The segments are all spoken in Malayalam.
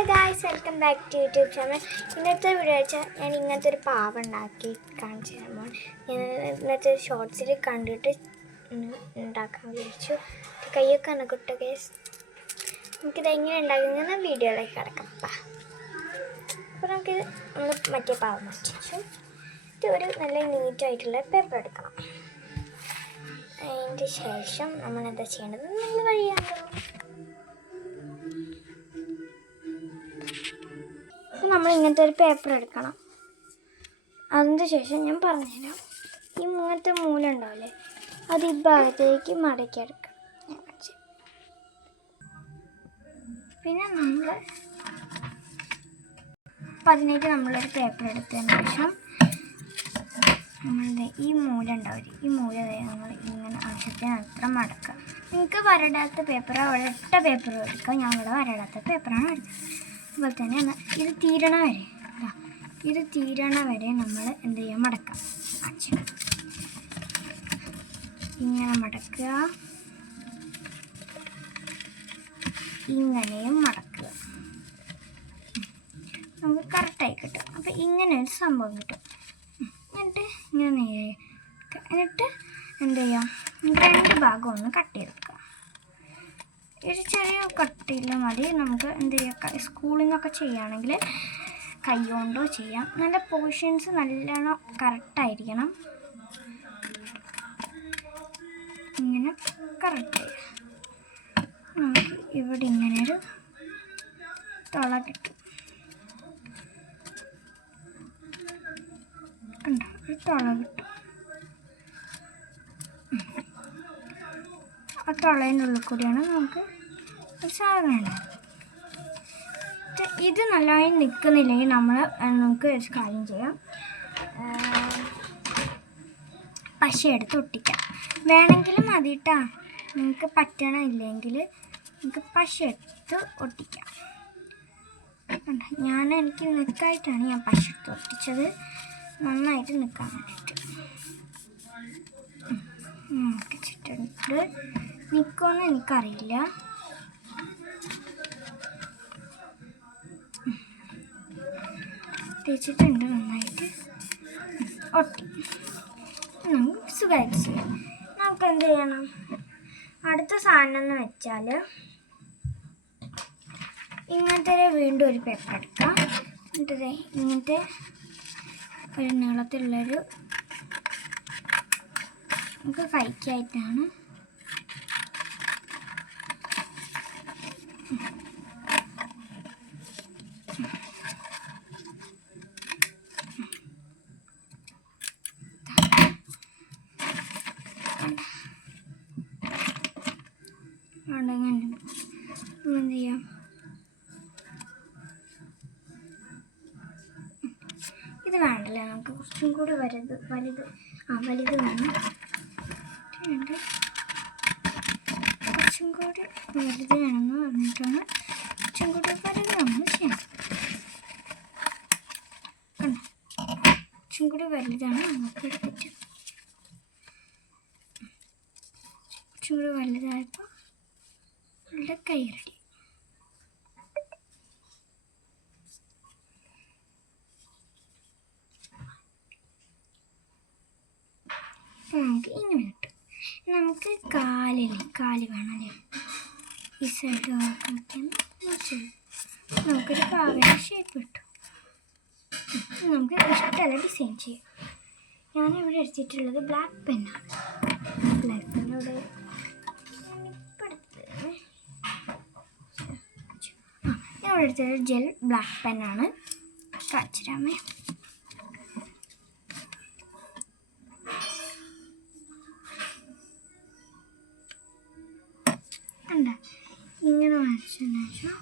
Hello guys, welcome back to YouTube channel. ഇന്നത്തെ വീഡിയോ വെച്ചാൽ ഞാൻ ഇങ്ങനത്തെ ഒരു പാവ ഉണ്ടാക്കി കാണിച്ചു തരുമ്പോൾ ഇന്നത്തെ ഷോർട്സിൽ കണ്ടിട്ട് ഉണ്ടാക്കാൻ വിചാരിച്ചു. കയ്യൊക്കെ അനക്കിട്ട കേസ് നമുക്കിത് എങ്ങനെ ഉണ്ടാക്കുന്ന വീഡിയോയിലേക്ക് കിടക്കാം. അപ്പോൾ നമുക്കിത് നമ്മൾ മറ്റേ പാവ മാറ്റിച്ചു ഇത് ഒരു നല്ല നീറ്റായിട്ടുള്ള പേപ്പർ എടുക്കണം. അതിൻ്റെ ശേഷം നമ്മൾ എന്താ ചെയ്യേണ്ടത് നമ്മൾ കഴിയാമല്ലോ. നമ്മൾ ഇങ്ങനത്തെ ഒരു പേപ്പർ എടുക്കണം. അതിന് ശേഷം ഞാൻ പറഞ്ഞുതരാം. ഈ ഇങ്ങനത്തെ മൂല ഉണ്ടാവില്ലേ, അത് ഈ ഭാഗത്തേക്ക് മടക്കി എടുക്കണം. പിന്നെ അതിനായിട്ട് നമ്മളൊരു പേപ്പർ എടുത്തതിന് ശേഷം നമ്മളുടെ ഈ മൂല ഉണ്ടാവില്ലേ, ഈ മൂല നമ്മൾ ഇങ്ങനെ ആവശ്യത്തിന് അത്ര മടക്കുക. നിങ്ങൾക്ക് വരടാത്ത പേപ്പർ അവിടെ ഇട്ട പേപ്പർ എടുക്കുക. ഞാൻ ഇവിടെ വരടാത്ത പേപ്പറാണ് എടുത്തത്. അതുപോലെ തന്നെ ഇത് തീരണ വരെ നമ്മൾ എന്ത് ചെയ്യുക, മടക്കാം. ഇങ്ങനെ മടക്കുക, ഇങ്ങനെയും മടക്കുക. നമുക്ക് കറക്റ്റായി കിട്ടും. അപ്പം ഇങ്ങനെ ഒരു സംഭവം കിട്ടും. എന്നിട്ട് ഇങ്ങനെ എന്നിട്ട് എന്ത് ചെയ്യാം, രണ്ട് ഭാഗം ഒന്ന് കട്ട് ചെയ്തെടുക്കുക. ഒരു ചെറിയ കട്ടില്ല മതി. നമുക്ക് എന്ത് ചെയ്യാം, സ്കൂളിൽ നിന്നൊക്കെ ചെയ്യുകയാണെങ്കിൽ കൈ കൊണ്ടോ ചെയ്യാം. നല്ല പോർഷൻസ് നല്ലോണം കറക്റ്റായിരിക്കണം. ഇങ്ങനെ കറക്റ്റ് നമുക്ക് ഇവിടെ ഇങ്ങനെയൊരു തുള കിട്ടും. കണ്ടോ, ഒരു തുള കിട്ടും. ആ തുളേൻ്റെ ഉള്ളിൽ കൂടിയാണ് നമുക്ക് ഒരു സാധനം ഉണ്ടാകും. ഇത് നല്ലതായി നിൽക്കുന്നില്ലെങ്കിൽ നമുക്ക് ഒരു കാര്യം ചെയ്യാം, പശ എടുത്ത് ഒട്ടിക്കാം. വേണമെങ്കിലും മതിട്ടാ, നിങ്ങൾക്ക് പറ്റണില്ലെങ്കിൽ നമുക്ക് പശ എടുത്ത് ഒട്ടിക്കാം. എനിക്ക് നിൽക്കായിട്ടാണ് ഞാൻ പശ എടുത്ത് ഒട്ടിച്ചത്, നന്നായിട്ട് നിൽക്കാൻ വേണ്ടിയിട്ട്. ഒട്ടിച്ചിട്ടുണ്ട്. നിൽക്കുമെന്ന് എനിക്കറിയില്ല. തേച്ചിട്ടുണ്ട് നന്നായിട്ട്. ഒട്ടി നമുക്ക് സുഖമായിട്ട് ചെയ്യാം. നമുക്ക് എന്ത് ചെയ്യണം, അടുത്ത സാധനം എന്ന് വെച്ചാൽ ഇങ്ങനത്തെ വീണ്ടും ഒരു പേപ്പർ എടുക്കാം. എന്നിട്ട് ഇങ്ങനത്തെ ഒരു നീളത്തിലുള്ളൊരു നമുക്ക് കൈക്കായിട്ടാണ് എന്ത് ചെയ്യാം, ഇത് വേണ്ടല്ലേ, നമുക്ക് കുറച്ചും കൂടി വലുത് വേണം. കുറച്ചും കൂടി വലുത് വേണമെന്ന് പറഞ്ഞിട്ടാണ് കുറച്ചും കൂടി വലുത് നമ്മൾ ചെയ്യണം. കണ്ടോ, കുറച്ചും കൂടി വലുതാണ് നമുക്ക് എടുത്തിട്ട്. കുറച്ചും കൂടി വലുതായപ്പോൾ നല്ല കൈ റെഡി. നമുക്ക് ഇങ്ങനെ കിട്ടും. നമുക്ക് കാല് വേണമല്ലേ, ഈ സൈഡ് നമുക്കൊരു പാവയുടെ ഷേപ്പ് കിട്ടും. നമുക്ക് ഇഷ്ടമുള്ള ഡിസൈൻ ചെയ്യാം. ഞാനിവിടെ എടുത്തിട്ടുള്ളത് ബ്ലാക്ക് പെന്നാണ്. ബ്ലാക്ക് പെന്നോട് ഞാൻ ഇവിടെ എടുത്തത് ജെൽ ബ്ലാക്ക് പെന്നാണ്. കാണിച്ചിരാമേ. ഇങ്ങനെ വരച്ചതിന് ശേഷം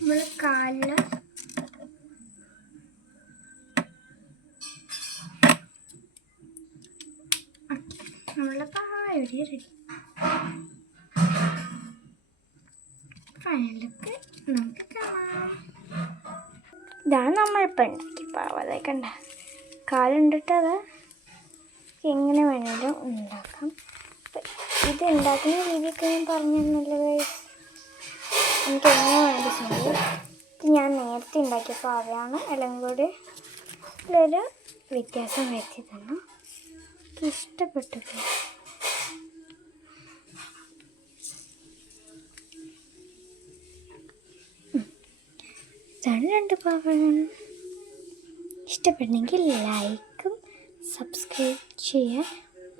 നമ്മൾ കാലിൽ ഇവിടെ റെഡി. ഫൈനൽ ലുക്ക് നമുക്ക് കാണാം. ഇതാണ് നമ്മളിപ്പോൾ ഉണ്ടാക്കി പാവ. അതൊക്കെ ഉണ്ട് കാലുണ്ടിട്ട് അത് എങ്ങനെ വേണമെങ്കിലും ഉണ്ടാക്കാം. ഇത് ഉണ്ടാക്കുന്ന രീതിയൊക്കെ ഞാൻ പറഞ്ഞു തന്നല്ലോ. എനിക്ക് എങ്ങനെ വേണ്ടി ചെയ്തു. ഇത് ഞാൻ നേരത്തെ ഉണ്ടാക്കിയ പാവയാണ്. എല്ലാം കൂടി ഒരു വ്യത്യാസം വരുത്തി തന്നു. എനിക്ക് ഇഷ്ടപ്പെട്ടു. ഇതാണ് 2 പാവകൾ. ഇഷ്ടപ്പെട്ടെങ്കിൽ ലൈക്കും സബ്സ്ക്രൈബ് ചെയ്യാൻ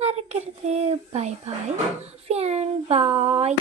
മറക്കരുത്. Bye bye. ബൈ.